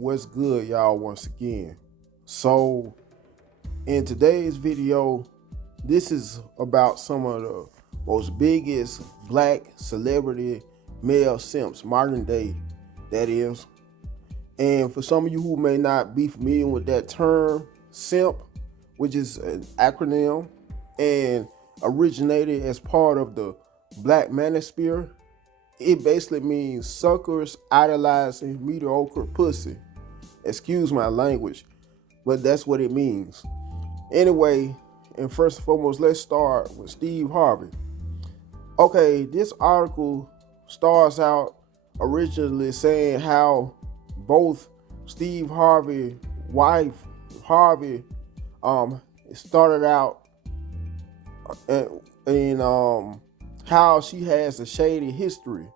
what's good, y'all, once again. So in today's video, this is about some of the most biggest black celebrity male simps, modern day, that is. And for some of you who may not be familiar with that term, simp, which is an acronym and originated as part of the black manosphere, it basically means suckers idolizing mediocre pussy. Excuse my language, but that's what it means. Anyway, and first and foremost, let's start with Steve Harvey. Okay, this article starts out originally saying how both Steve Harvey's wife, Harvey, started out and how she has a shady history.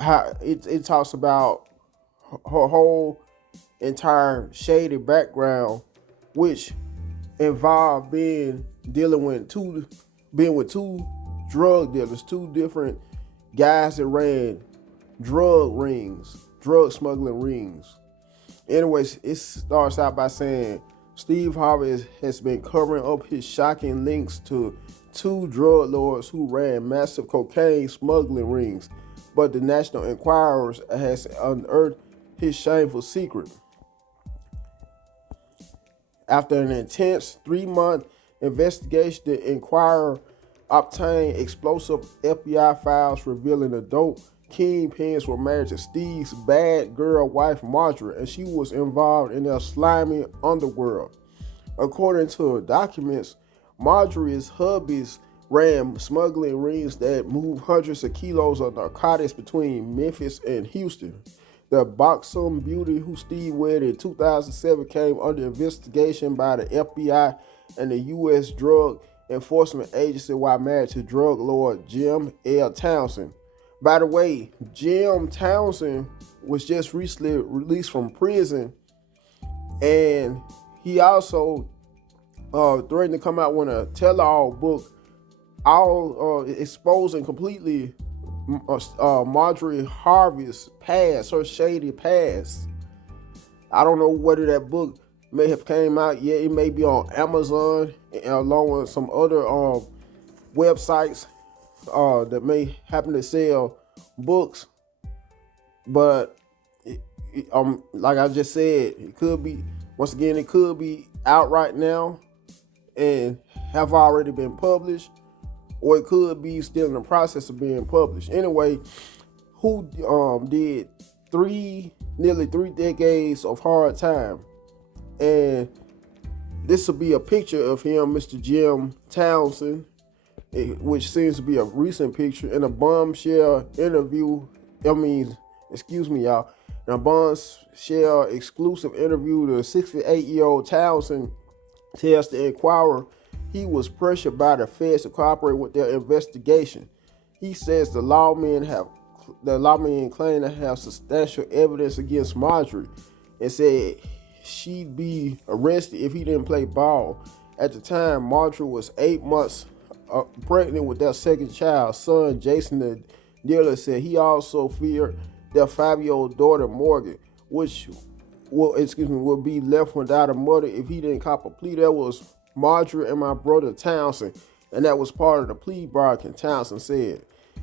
How it talks about her whole entire shady background, which involved dealing with two drug dealers, two different guys that ran drug smuggling rings. Anyways, it starts out by saying Steve Harvey has been covering up his shocking links to two drug lords who ran massive cocaine smuggling rings, but the National Enquirer has unearthed his shameful secret. After an intense 3-month investigation, the Enquirer obtained explosive FBI files revealing the dope kingpins were married to Steve's bad girl wife Marjorie, and she was involved in their slimy underworld. According to documents, Marjorie's hubbies ran smuggling rings that moved hundreds of kilos of narcotics between Memphis and Houston. The buxom beauty who Steve wedded in 2007 came under investigation by the FBI and the U.S. Drug Enforcement Agency while married to drug lord Jim L. Townsend. By the way, Jim Townsend was just recently released from prison, and he also threatened to come out with a tell-all book, exposing completely Marjorie Harvey's past, her shady past. I don't know whether that book may have came out yet. It may be on Amazon along with some other websites that may happen to sell books. But like I just said, it could be, once again, it could be out right now and have already been published, or it could be still in the process of being published. Anyway, who did nearly three decades of hard time. And this will be a picture of him, Mr. Jim Townsend, which seems to be a recent picture, in a bombshell interview. Excuse me, y'all. In a bombshell exclusive interview, the 68-year-old Townsend tells the Enquirer he was pressured by the feds to cooperate with their investigation. He says the lawmen claim to have substantial evidence against Marjorie, and said she'd be arrested if he didn't play ball. At the time, Marjorie was 8 months pregnant with their second child. Son Jason, the dealer, said he also feared their 5-year-old daughter Morgan, which will be left without a mother if he didn't cop a plea. That was Marjorie and my brother Townsend, and that was part of the plea bargain. Townsend said,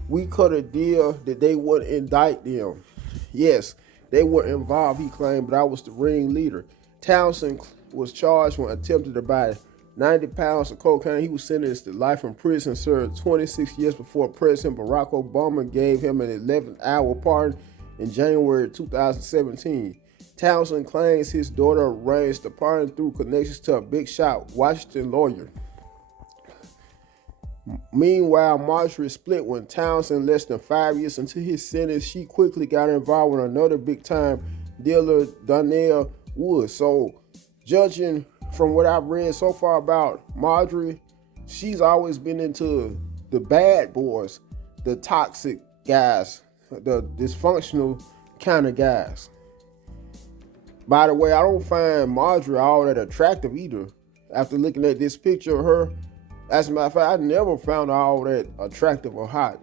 "We cut a deal that they wouldn't indict them. Yes, they were involved," he claimed, "but I was the ringleader." Townsend was charged when attempting to buy 90 pounds of cocaine. He was sentenced to life in prison, served 26 years before President Barack Obama gave him an 11th-hour pardon in January 2017. Townsend claims his daughter arranged the pardon through connections to a big shot Washington lawyer. Meanwhile, Marjorie split when Townsend, less than 5 years into his sentence, she quickly got involved with another big-time dealer, Donnell Woods. So, judging from what I've read so far about Marjorie, she's always been into the bad boys, the toxic guys, the dysfunctional kind of guys. By the way, I don't find Marjorie all that attractive either. After looking at this picture of her, as a matter of fact, I never found her all that attractive or hot.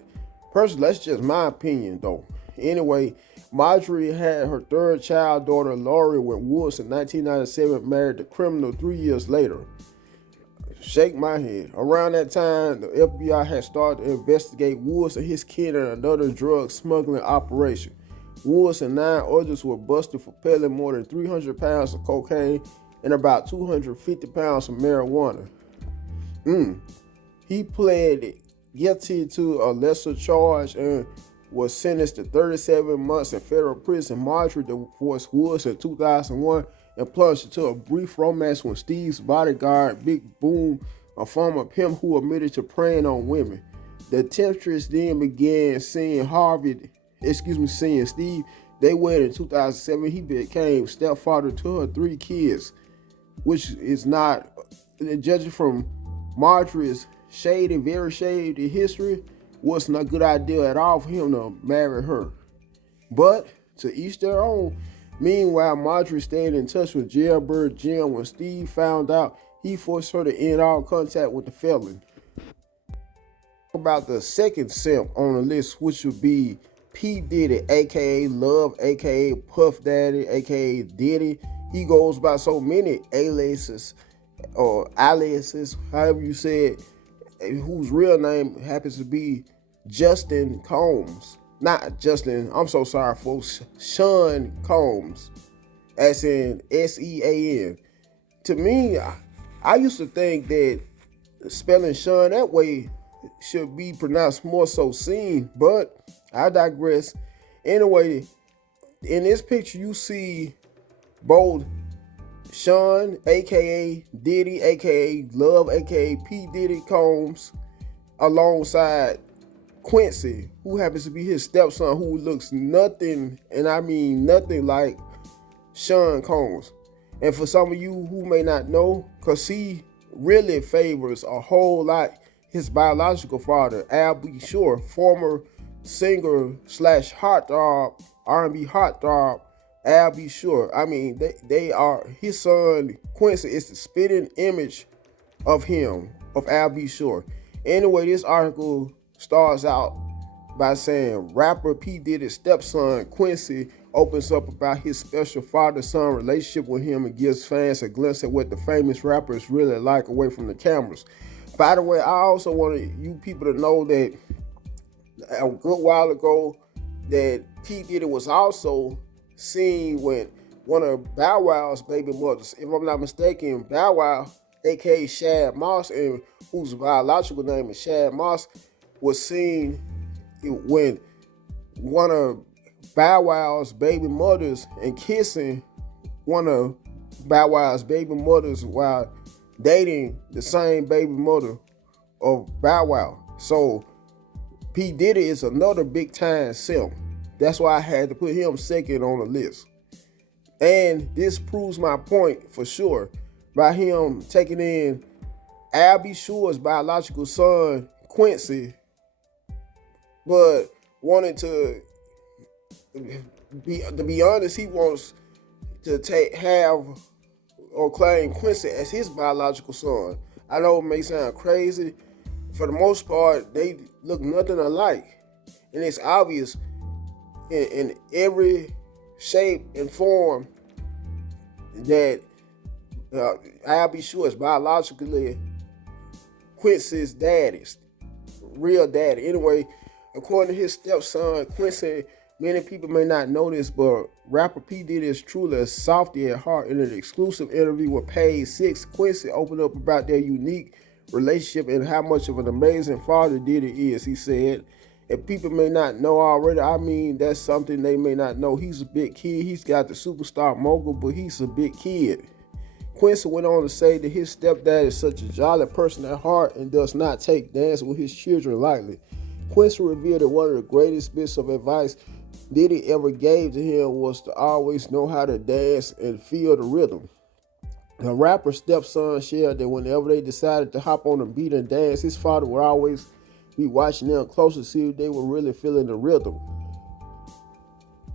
Personally, that's just my opinion though. Anyway, Marjorie had her third child daughter, Lori, when Woods in 1997 married the criminal 3 years later. Shake my head. Around that time, the FBI had started to investigate Woods and his kin in another drug smuggling operation. Woods and 9 others were busted for peddling more than 300 pounds of cocaine and about 250 pounds of marijuana. He pled guilty to a lesser charge and was sentenced to 37 months in federal prison. Marjorie divorced Woods in 2001 and plunged into a brief romance with Steve's bodyguard, Big Boom, a former pimp who admitted to preying on women. The temptress then began seeing Steve. They wed in 2007. He became stepfather to her 3 kids, which is not, judging from Marjorie's very shady history, wasn't a good idea at all for him to marry her. But to each their own. Meanwhile, Marjorie stayed in touch with Jailbird Jim. When Steve found out, he forced her to end all contact with the felon. About the second simp on the list, which would be P. Diddy, aka Love, aka Puff Daddy, aka Diddy. He goes by so many aliases, or aliases, however you say it, whose real name happens to be Justin Combs. Not Justin, I'm so sorry, folks. Sean Combs, as in Sean. To me, I used to think that spelling Sean that way should be pronounced more so seen, but I digress. Anyway, in this picture, you see both Sean, aka Diddy, aka Love, aka P. Diddy Combs, alongside Quincy, who happens to be his stepson, who looks nothing, and I mean nothing, like Sean Combs. And for some of you who may not know, because he really favors a whole lot his biological father, Al B. Shore, former singer slash heartthrob, R&B heartthrob, Al B. Shore. I mean, they are, his son Quincy is the spitting image of him, of Al B. Shore. Anyway, this article starts out by saying rapper P. Diddy's stepson Quincy opens up about his special father-son relationship with him and gives fans a glimpse at what the famous rapper is really like away from the cameras. By the way, I also wanted you people to know that a good while ago that P. Diddy was also seen with one of Bow Wow's baby mothers. If I'm not mistaken, Bow Wow, aka Shad Moss, and whose biological name is Shad Moss, was seen when one of Bow Wow's baby mothers and kissing one of Bow Wow's baby mothers while dating the same baby mother of Bow Wow. So P. Diddy is another big time simp. That's why I had to put him second on the list. And this proves my point for sure by him taking in Al B. Shore's biological son, Quincy, but wanted to be honest, he wants to have or claim Quincy as his biological son. I know it may sound crazy. For the most part, they look nothing alike. And it's obvious in every shape and form that I'll be sure it's biologically Quincy's daddy's real daddy. Anyway, according to his stepson, Quincy, many people may not know this, but rapper P. Diddy is truly a softy at heart. In an exclusive interview with Page 6, Quincy opened up about their unique relationship and how much of an amazing father Diddy is. He said, if people may not know already, I mean, that's something they may not know. He's a big kid. He's got the superstar mogul, but he's a big kid. Quincy went on to say that his stepdad is such a jolly person at heart and does not take dancing with his children lightly. Quincy revealed that one of the greatest bits of advice Diddy ever gave to him was to always know how to dance and feel the rhythm. The rapper's stepson shared that whenever they decided to hop on a beat and dance, his father would always be watching them closely to see if they were really feeling the rhythm.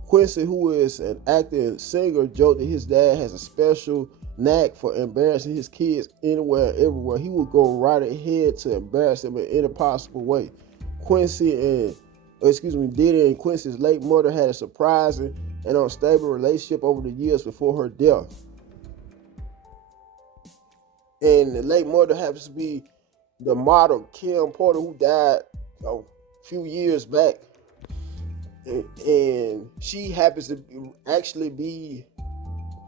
Quincy, who is an actor and singer, joked that his dad has a special knack for embarrassing his kids anywhere and everywhere. He would go right ahead to embarrass them in any possible way. Quincy and Diddy and Quincy's late mother had a surprising and unstable relationship over the years before her death. And the late mother happens to be the model Kim Porter, who died a few years back. And she happens to actually be,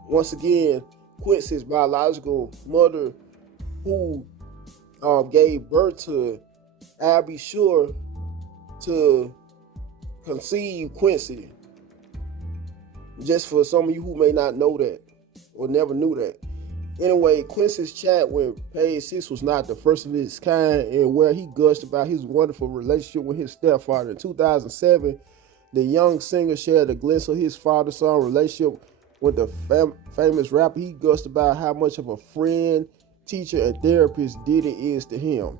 once again, Quincy's biological mother, who gave birth to I'll be sure to conceive Quincy. Just for some of you who may not know that or never knew that. Anyway, Quincy's chat with Page 6 was not the first of its kind, and where he gushed about his wonderful relationship with his stepfather. In 2007, the young singer shared a glimpse of his father-son relationship with the famous rapper. He gushed about how much of a friend, teacher, and therapist Diddy is to him.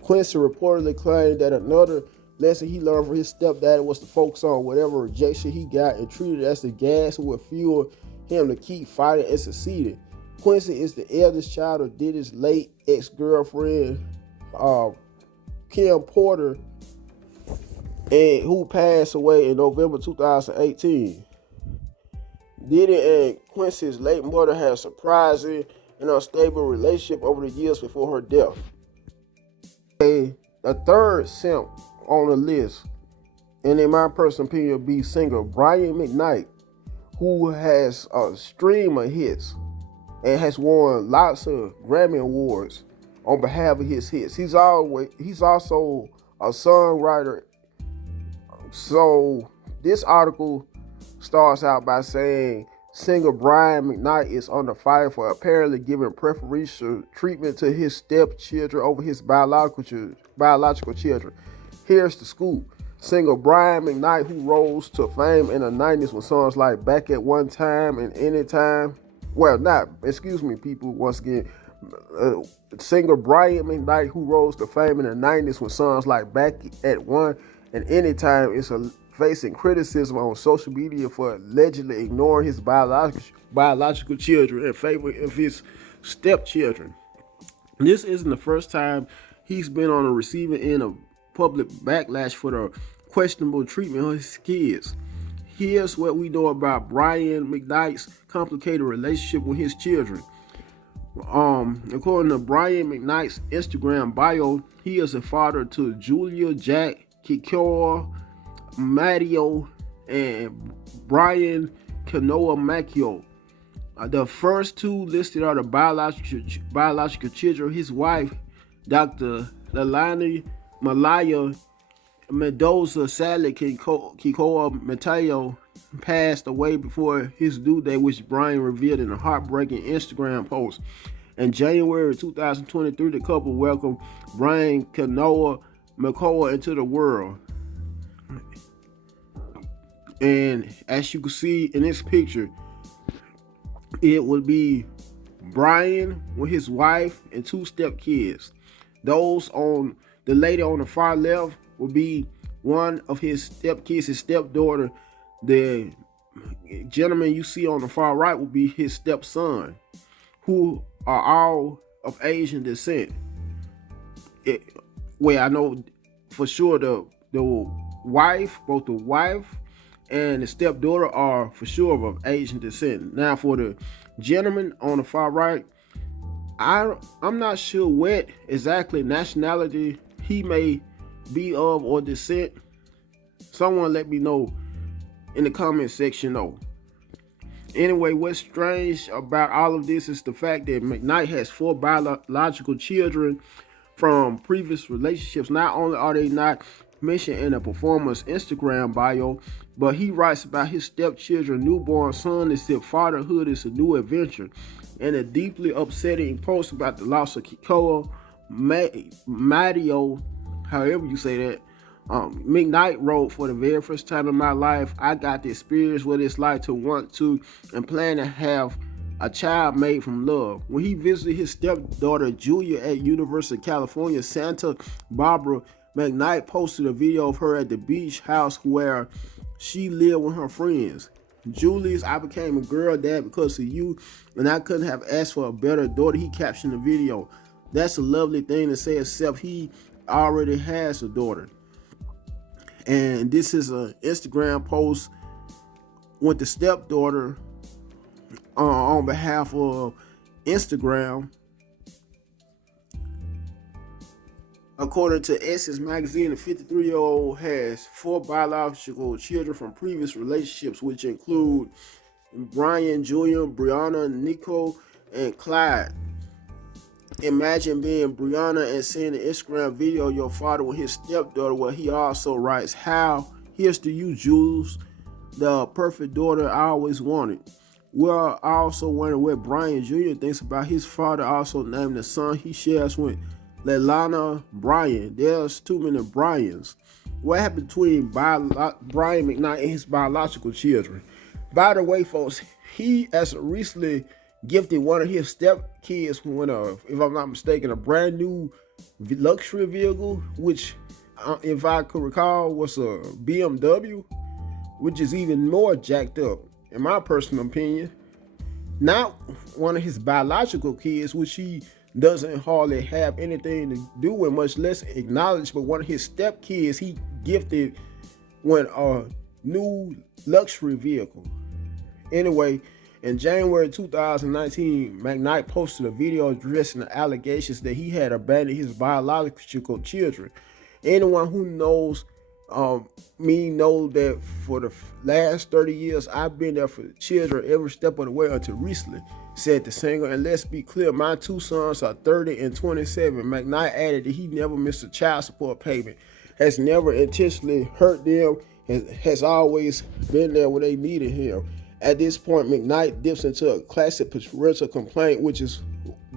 Quincy reportedly claimed that another lesson he learned from his stepdad was to focus on whatever rejection he got and treat it as the gas that would fuel him to keep fighting and succeeding. Quincy is the eldest child of Diddy's late ex-girlfriend, Kim Porter, and who passed away in November 2018. Diddy and Quincy's late mother had a surprising and unstable relationship over the years before her death. A third simp on the list, and in my personal opinion, will be singer Brian McKnight, who has a stream of hits and has won lots of Grammy Awards on behalf of his hits. He's also a songwriter. So this article starts out by saying singer Brian McKnight is under fire for apparently giving preferential treatment to his stepchildren over his biological children. Here's the scoop. Singer Brian McKnight, who rose to fame in the 90s with songs like Back at One Time and Anytime. Singer Brian McKnight, who rose to fame in the 90s with songs like Back at One and Anytime, is facing criticism on social media for allegedly ignoring his biological children in favor of his stepchildren. This isn't the first time he's been on the receiving end of public backlash for the questionable treatment of his kids. Here's what we know about Brian McKnight's complicated relationship with his children. According to Brian McKnight's Instagram bio, he is a father to Julia, Jack, Kikoa, Matteo, and Brian Kanoa Macchio. The first two listed are the biological children. His wife, Dr. Lalani Malaya Mendoza, sadly, Kikoa Mateo, passed away before his due date, which Brian revealed in a heartbreaking Instagram post. In January 2023, the couple welcomed Brian Kanoa McCoy into the world. And as you can see in this picture, it would be Brian with his wife and two stepkids. Those on the lady on the far left will be one of his stepkids, his stepdaughter. The gentleman you see on the far right will be his stepson, who are all of Asian descent. I know for sure the wife, both the wife and the stepdaughter are for sure of Asian descent. Now for the gentleman on the far right, I'm not sure what exactly nationality he may be of or descent. Someone let me know in the comment section though. Anyway, what's strange about all of this is the fact that McKnight has 4 biological children from previous relationships. Not only are they not mentioned in a performer's Instagram bio, but he writes about his stepchildren, newborn son, as if fatherhood is a new adventure. And a deeply upsetting post about the loss of Kikoa Matteo, however you say that, McKnight wrote, "For the very first time in my life, I got to experience what it's like to want to and plan to have a child made from love." When he visited his stepdaughter Julia at University of California, Santa Barbara, McKnight posted a video of her at the beach house where she lived with her friends. "Julie's, I became a girl dad because of you, and I couldn't have asked for a better daughter," he captioned the video. "That's a lovely thing to say, except he already has a daughter." And this is an Instagram post with the stepdaughter on behalf of Instagram. According to Essence magazine, the 53-year-old has 4 biological children from previous relationships, which include Brian Jr., Brianna, Nico, and Clyde. Imagine being Brianna and seeing the Instagram video of your father with his stepdaughter, where he also writes, "How? Here's to you, Jules, the perfect daughter I always wanted." Well, I also wonder what Brian Jr. thinks about his father also named the son he shares with Leilani Bryan. There's too many Bryans. What happened between Brian McKnight and his biological children? By the way, folks, he has recently gifted one of his stepkids with if I'm not mistaken, a brand new luxury vehicle, which, if I could recall, was a BMW, which is even more jacked up, in my personal opinion. Not one of his biological kids, which he doesn't hardly have anything to do with, much less acknowledge, but one of his stepkids he gifted with a new luxury vehicle. Anyway, in January 2019, McKnight posted a video addressing the allegations that he had abandoned his biological children. Anyone who knows me know that for the last 30 years, I've been there for the children every step of the way until recently, said the singer. And let's be clear, my 2 sons are 30 and 27. McKnight added that he never missed a child support payment, has never intentionally hurt them, has always been there when they needed him. At this point, McKnight dips into a classic parental complaint, which is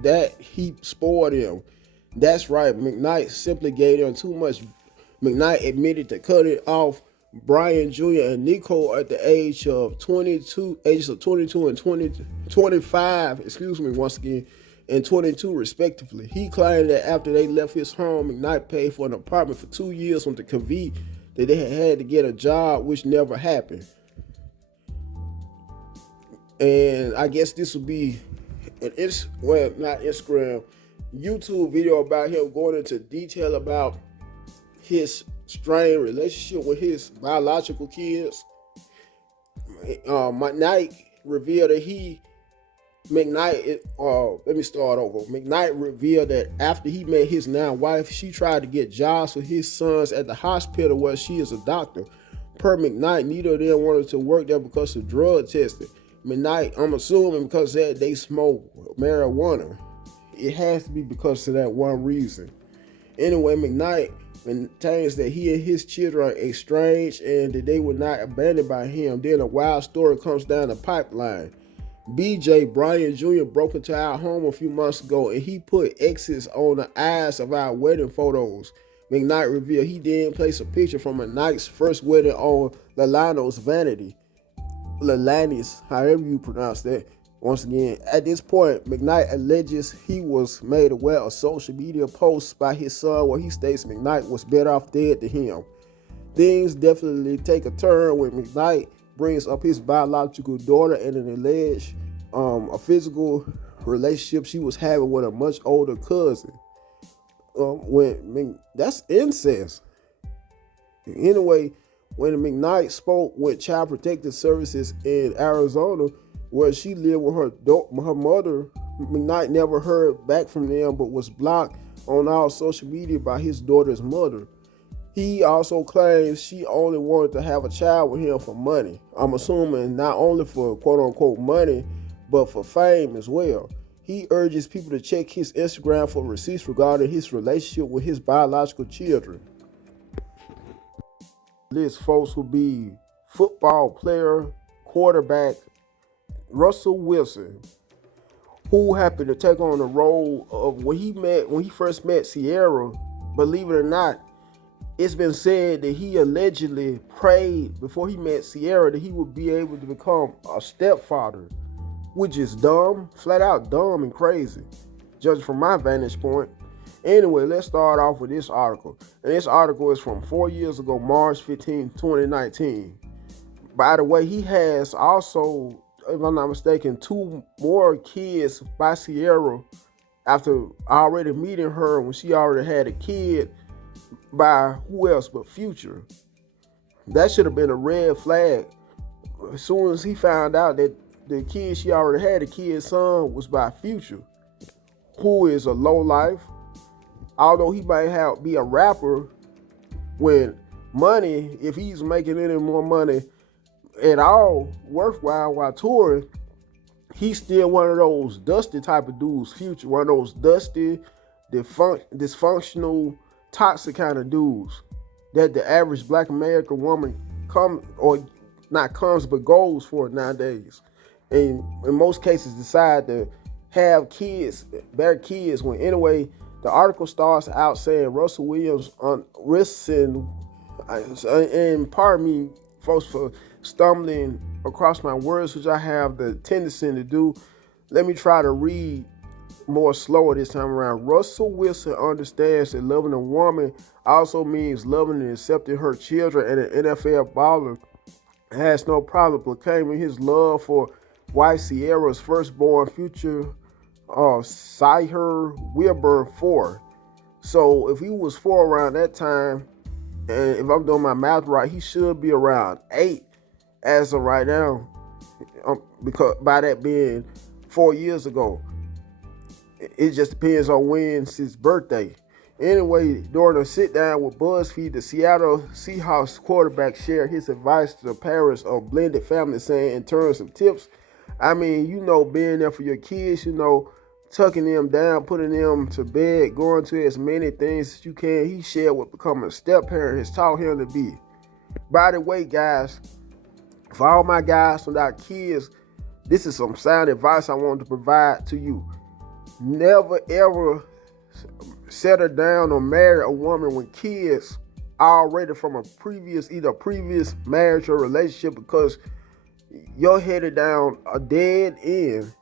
that he spoiled him. That's right, McKnight simply gave them too much. McKnight admitted to cutting off Brian Jr. and Nico at the ages of 22 and 25, once again, and 22 respectively. He claimed that after they left his home, McKnight paid for an apartment for 2 years on the caveat that they had to get a job, which never happened. And I guess this will be not Instagram, YouTube video about him going into detail about his strained relationship with his biological kids. McKnight revealed that McKnight revealed that after he met his now wife, she tried to get jobs for his sons at the hospital where she is a doctor. Per McKnight, neither of them wanted to work there because of drug testing. McKnight, I'm assuming because they smoke marijuana. It has to be because of that one reason. Anyway, McKnight maintains that he and his children are estranged and that they were not abandoned by him. Then a wild story comes down the pipeline. BJ, Brian Jr., broke into our home a few months ago and he put X's on the eyes of our wedding photos. McKnight revealed he then placed a picture from McKnight's first wedding on Leilani's vanity. Leilani's, however you pronounce that. Once again, at this point, McKnight alleges he was made aware of social media posts by his son where he states McKnight was better off dead than him. Things definitely take a turn when McKnight brings up his biological daughter and an alleged a physical relationship she was having with a much older cousin. That's incest. Anyway, when McKnight spoke with Child Protective Services in Arizona, where she lived with her mother, McKnight never heard back from them but was blocked on all social media by his daughter's mother. He also claims she only wanted to have a child with him for money. I'm assuming not only for quote-unquote money, but for fame as well. He urges people to check his Instagram for receipts regarding his relationship with his biological children. This, folks, will be football player, quarterback Russell Wilson, who happened to take on the role of when he first met Sierra. Believe it or not, it's been said that he allegedly prayed before he met Sierra that he would be able to become a stepfather, which is dumb, flat out dumb and crazy, judging from my vantage point. Anyway, let's start off with this article. And this article is from 4 years ago, March 15, 2019. By the way, he has also, if I'm not mistaken, 2 more kids by Sierra after already meeting her when she already had a kid by who else but Future. That should have been a red flag. As soon as he found out that the kid she already had, the kid's son, was by Future, who is a low life. Although he might be a rapper, when money, if he's making any more money at all worthwhile while touring, he's still one of those dusty type of dudes, Future, one of those dusty, dysfunctional, toxic kind of dudes that the average black American woman goes for nowadays. And in most cases decide to have kids, bear kids, when anyway, the article starts out saying Russell Williams on risking, and pardon me, folks, for stumbling across my words, which I have the tendency to do. Let me try to read more slower this time around. Russell Wilson understands that loving a woman also means loving and accepting her children, and an NFL baller has no problem proclaiming his love for wife Sierra's firstborn, future Sire Wilbur 4. So if he was 4 around that time, and if I'm doing my math right, he should be around 8 as of right now, because by that being 4 years ago. It just depends on when's his birthday. Anyway, during a sit-down with BuzzFeed, the Seattle Seahawks quarterback shared his advice to the parents of blended families, saying in terms of tips, I mean, being there for your kids, tucking them down, putting them to bed, going to as many things as you can. He shared what becoming a step-parent has taught him to be. By the way, guys, for all my guys without kids, this is some sound advice I wanted to provide to you. Never ever settle down or marry a woman with kids already from either previous marriage or relationship, because you're headed down a dead end,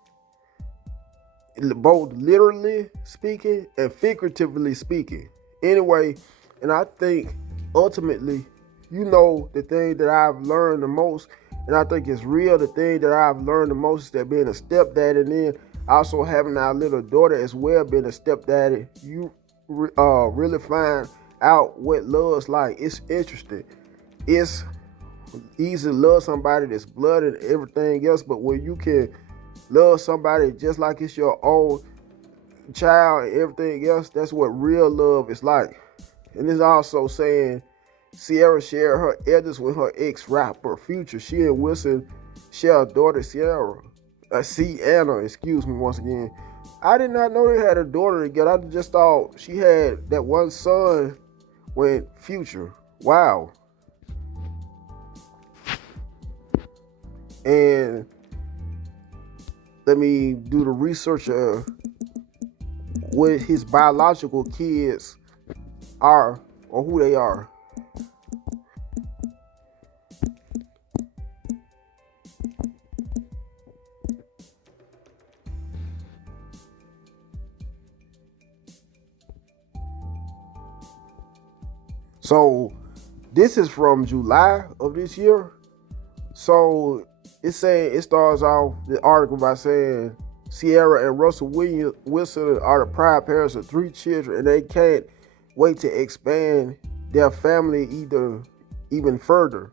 both literally speaking and figuratively speaking. Anyway, and I think ultimately, the thing that I've learned the most, and I think it's real, the thing that I've learned the most is that being a stepdad, and then also having our little daughter as well being a stepdaddy, you really find out what love's like. It's interesting. It's easy to love somebody that's blood and everything else, but when you can love somebody just like it's your own child and everything else, that's what real love is like. And it's also saying Sierra shared her eldest with her ex-rapper Future. She and Wilson share a daughter, Sienna, once again. I did not know they had a daughter together. I just thought she had that one son with Future. Wow. And let me do the research of what his biological kids are or who they are. So this is from July of this year. So it starts off the article by saying Sierra and Russell Wilson are the proud parents of 3 children, and they can't wait to expand their family even further.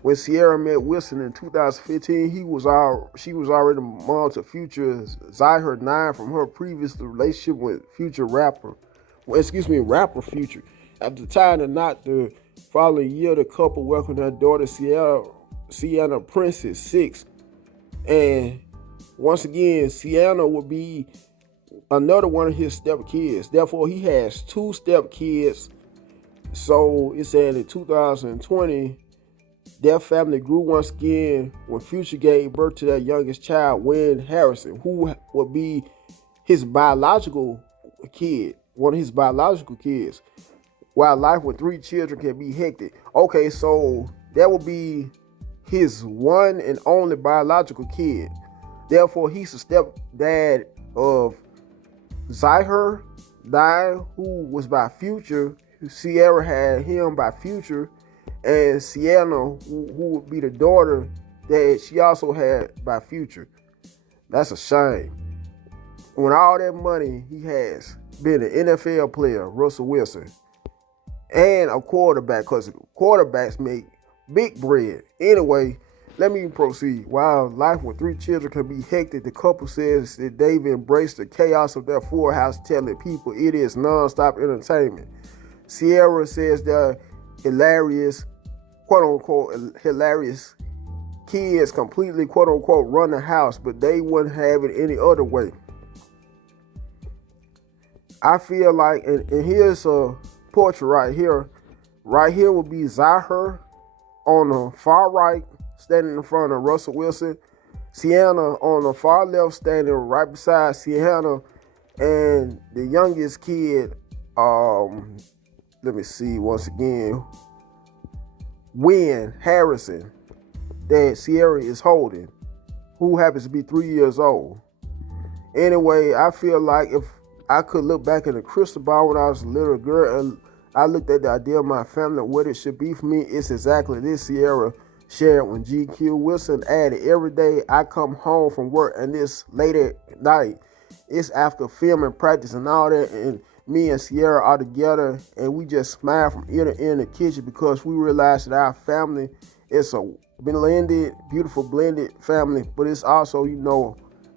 When Sierra met Wilson in 2015, she was already mom to Future Zyher 9 from her previous relationship with rapper Future. At the time of not the following year, the couple welcomed their daughter Sienna Princess 6. And once again, Sienna would be another one of his stepkids. Therefore, he has 2 stepkids. So it said in 2020, their family grew once again when Future gave birth to their youngest child, Wayne Harrison, who would be his biological kid, one of his biological kids. While life with 3 children can be hectic. Okay, so that would be his one and only biological kid. Therefore, he's a stepdad of Zyher 9, who was by Future. Sierra had him by Future. And Sienna, who would be the daughter that she also had by Future. That's a shame. When all that money he has, being an NFL player, Russell Wilson, and a quarterback, because quarterbacks make big bread. Anyway, let me proceed. While life with 3 children can be hectic, the couple says that they've embraced the chaos of their full house, telling people it is non-stop entertainment. Sierra says they're hilarious, quote-unquote, hilarious kids completely, quote-unquote, run the house, but they wouldn't have it any other way. I feel like, and here's a portrait right here. Right here would be Zahir on the far right, standing in front of Russell Wilson. Sienna on the far left, standing right beside Sienna. And the youngest kid, let me see once again, Wynn Harrison, that Sierra is holding, who happens to be 3 years old. Anyway, I feel like if I could look back in the crystal ball when I was a little girl and I looked at the idea of my family, what it should be for me, it's exactly this Sierra shared when GQ. Wilson added, every day I come home from work and it's late at night. It's after film and practice and all that, and me and Sierra are together and we just smile from ear to ear in the kitchen because we realize that our family is a blended, beautiful blended family, but it's also,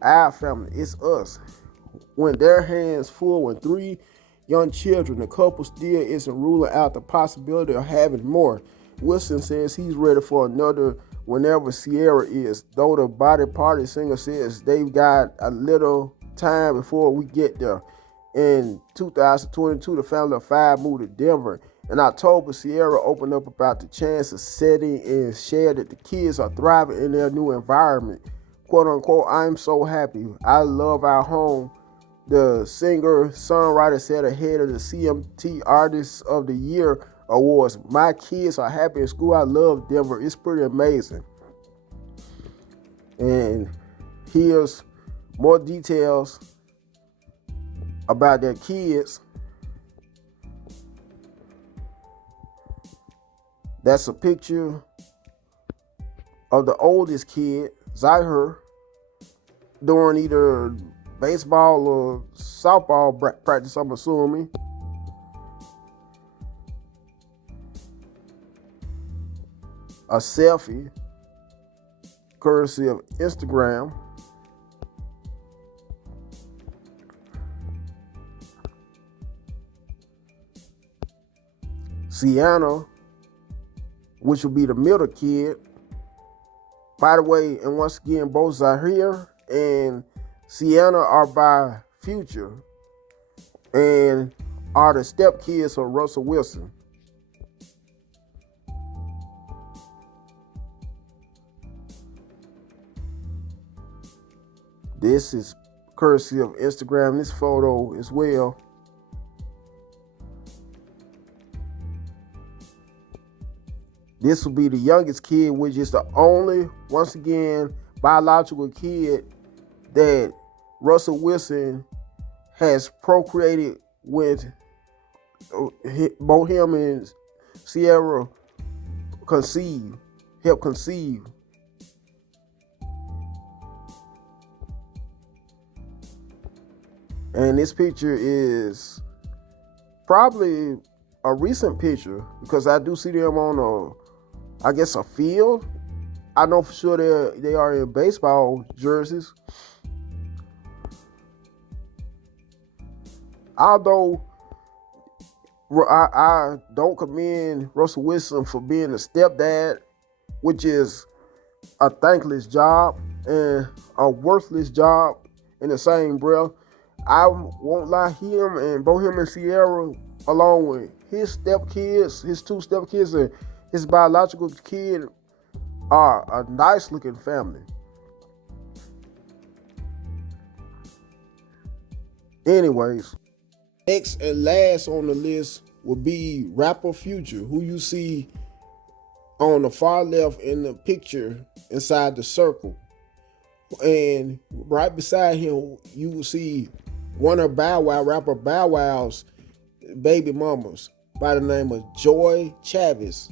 our family. It's us. When their hands full with 3 young children, the couple still isn't ruling out the possibility of having more. Wilson says he's ready for another whenever Sierra is, though the body party singer says they've got a little time before we get there. In 2022, the family of 5 moved to Denver. In October, Sierra opened up about the chance of setting and shared that the kids are thriving in their new environment. Quote unquote, I'm so happy. I love our home. The singer-songwriter said ahead of the CMT Artist of the Year Awards, my kids are happy in school. I love Denver. It's pretty amazing. And here's more details about their kids. That's a picture of the oldest kid, Zahir, during either baseball or softball practice, I'm assuming. A selfie, courtesy of Instagram. Sienna, which will be the middle kid. By the way, and once again, both Zahir and Sienna are by Future and are the stepkids of Russell Wilson. This is courtesy of Instagram, this photo as well. This will be the youngest kid, which is the only, once again, biological kid that Russell Wilson has procreated with. Both him and Sierra helped conceive. And this picture is probably a recent picture because I do see them on a field. I know for sure they are in baseball jerseys. Although I don't commend Russell Wilson for being a stepdad, which is a thankless job and a worthless job in the same breath. I won't lie, both him and Sierra, along with his stepkids, his 2 stepkids and his biological kid, are a nice looking family. Anyways, next and last on the list will be rapper Future, who you see on the far left in the picture inside the circle. And right beside him, you will see one of rapper Bow Wow's baby mamas by the name of Joy Chavis.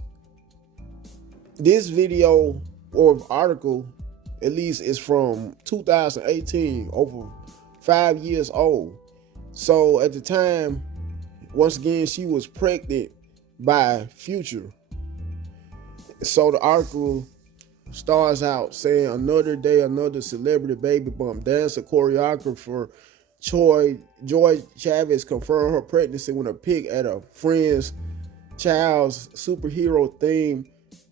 This video or article, at least, is from 2018, over 5 years old. So at the time, once again, she was pregnant by Future. So the article starts out saying, another day, another celebrity baby bump. Dancer choreographer Joy Chavez confirmed her pregnancy with a pic at a friend's child's superhero themed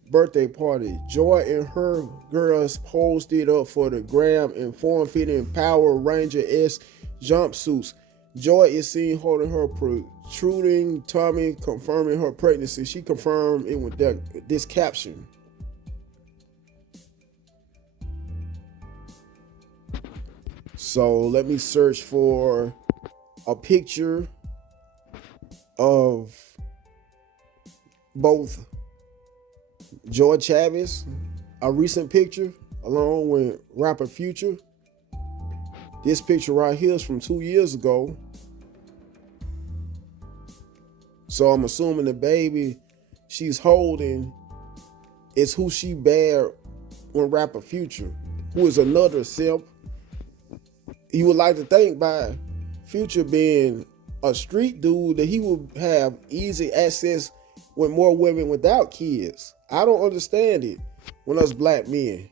birthday party. Joy and her girls posed it up for the gram in form-fitting Power Ranger-esque jumpsuits. Joy is seen holding her protruding tummy, confirming her pregnancy. She confirmed it with this caption. So let me search for a picture of both Joy Chavez, a recent picture, along with rapper Future. This picture right here is from 2 years ago. So I'm assuming the baby she's holding is who she bared when rapper Future, who is another simp. You would like to think by Future being a street dude that he would have easy access with more women without kids. I don't understand it when us black men.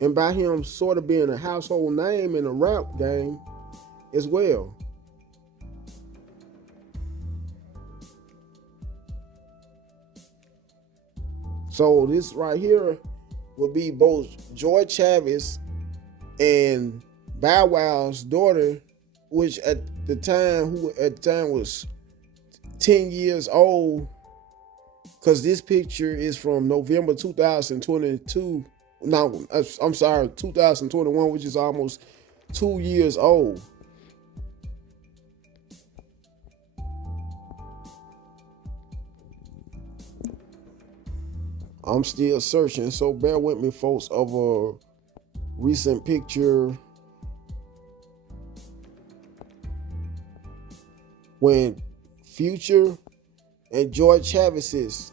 And by him sort of being a household name in the rap game as well. So this right here would be both Joy Chavez and Bow Wow's daughter, which at the time was 10 years old, because this picture is from November 2022. No, I'm sorry, 2021, which is almost 2 years old. I'm still searching, so bear with me, folks, of a recent picture when Future and Joy Chavez's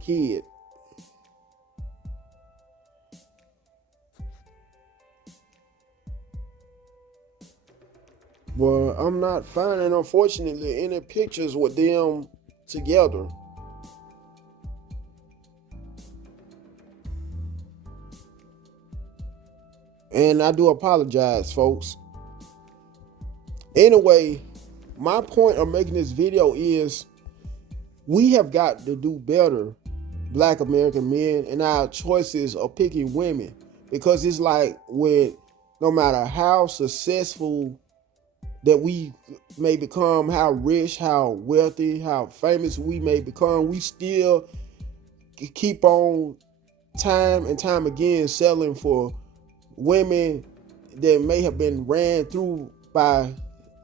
kid. But I'm not finding, unfortunately, any pictures with them together. And I do apologize, folks. Anyway, my point of making this video is we have got to do better, Black American men, in our choices of picking women. Because it's like with no matter how successful that we may become, how rich, how wealthy, how famous we may become, we still keep on time and time again settling for women that may have been ran through by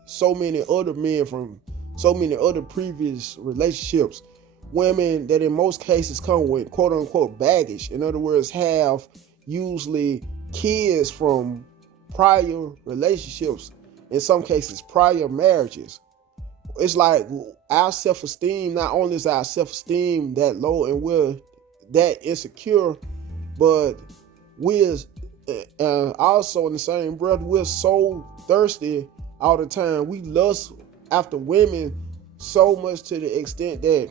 so many other men from so many other previous relationships. Women that in most cases come with quote unquote baggage. In other words, have usually kids from prior relationships, in some cases prior marriages. It's like our self-esteem, not only is our self-esteem that low and we're that insecure, but we're also in the same breath, we're so thirsty all the time. We lust after women so much to the extent that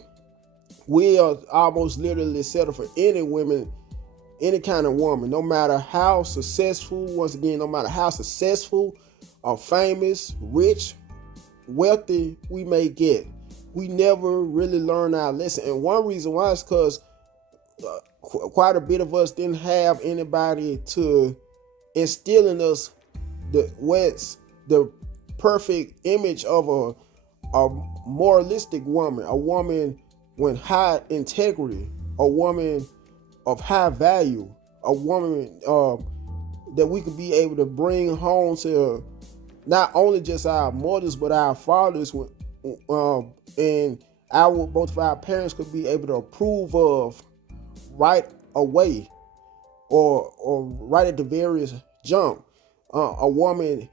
we are almost literally settle for any women, any kind of woman, no matter how successful, once again, no matter how successful or famous, rich, wealthy we may get. We never really learn our lesson. And one reason why is because quite a bit of us didn't have anybody to instill in us the perfect image of a moralistic woman, a woman with high integrity, a woman of high value, a woman that we could be able to bring home to not only just our mothers but our fathers, and both of our parents could be able to approve of right away or right at the very jump. A woman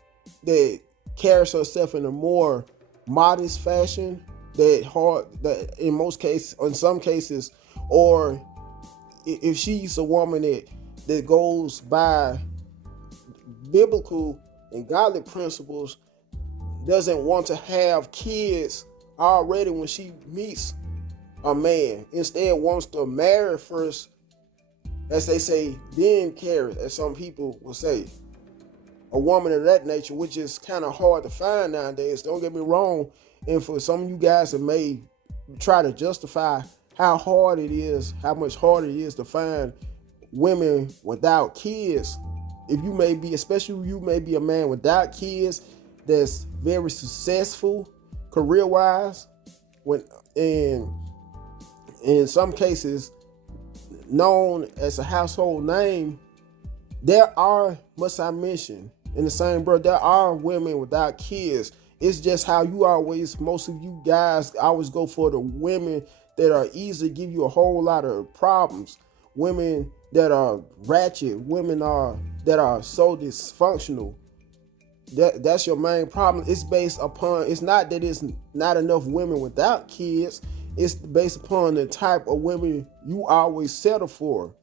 that carries herself in a more modest fashion, that in some cases, or if she's a woman that goes by biblical and godly principles, doesn't want to have kids already when she meets a man. Instead wants to marry first, as they say, then carry, as some people will say. A woman of that nature, which is kind of hard to find nowadays. Don't get me wrong. And for some of you guys that may try to justify how hard it is, how much harder it is to find women without kids, if you may be, especially you may be a man without kids that's very successful career-wise, when in some cases known as a household name, there are, must I mention, in the same breath, there are women without kids. It's just how you always, most of you guys always go for the women that are easy to give you a whole lot of problems. Women that are ratchet, women that are so dysfunctional. That's your main problem. It's based upon, it's not that it's not enough women without kids. It's based upon the type of women you always settle for.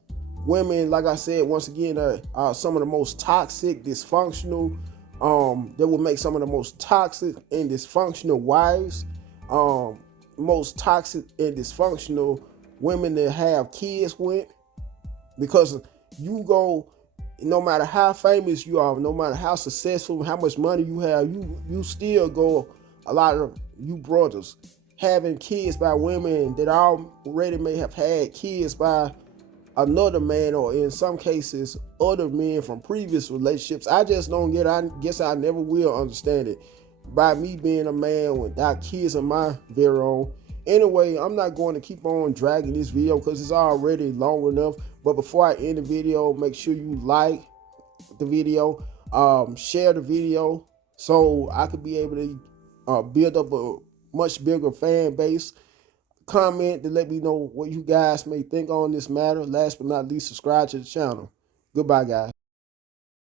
Women, like I said, once again, are some of the most toxic, dysfunctional, that will make some of the most toxic and dysfunctional wives, most toxic and dysfunctional women that have kids with. Because you go, no matter how famous you are, no matter how successful, how much money you have, you still go, a lot of you brothers, having kids by women that already may have had kids by another man, or in some cases other men from previous relationships. I just don't get it. I guess I never will understand it, by me being a man without kids of my very own. Anyway, I'm not going to keep on dragging this video because it's already long enough. But before I end the video, make sure you like the video, share the video, so I could be able to build up a much bigger fan base. Comment to let me know what you guys may think on this matter. Last but not least, subscribe to the channel. Goodbye, guys.